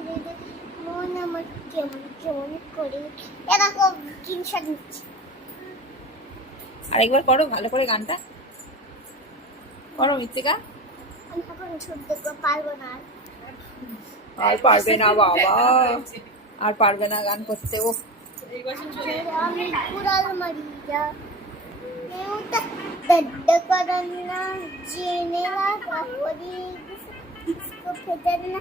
করে রে মন আমার কেমন কেমন করে এরকম জিনিস নিচ্ছি। আরেকবার করো ভালো করে গানটা করো মৃত্তিকা। আমি এখন ছুট দেখবো পারবো না আর পারবে না বাবা, আর পারবে না গান করতে। ও আমি কুড়াল মারি যা নেউটা দड्ड करना जीने लगा होरी इसको फेंकना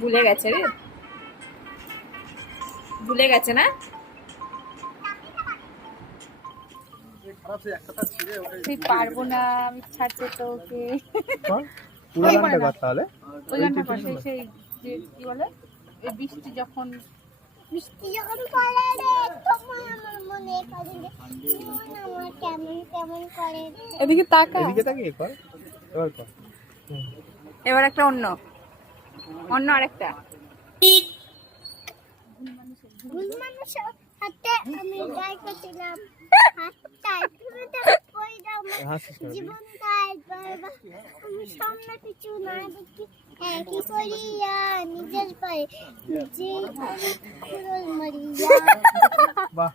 ভুলে গেছে রে, ভুলে গেছে না? তুই পারবো না আমি ছাড়তে তোকে। পুরো গানটা কর তাহলে। ওই গানটা কর, সেই সেই যে কি বলে এই বৃষ্টি যখন পড়ে রে তোমার আমার মনে করে রে মন আমার কেমন কেমন করে রে। এদিকে তাকা, এদিকে তাকিয়ে কর, এবার কর। এবার একটা অন্য অন্য আরেকটা। ভুল মানুষের হাতে আমি গাই করছিলাম হাতটা তুমি তো কই দাও জীবনটা একবার আমি সামনে কিছু না দেখি কি করিয়া নিজের পায়ে নিজে আমি কুড়াল মারিয়া বাহ।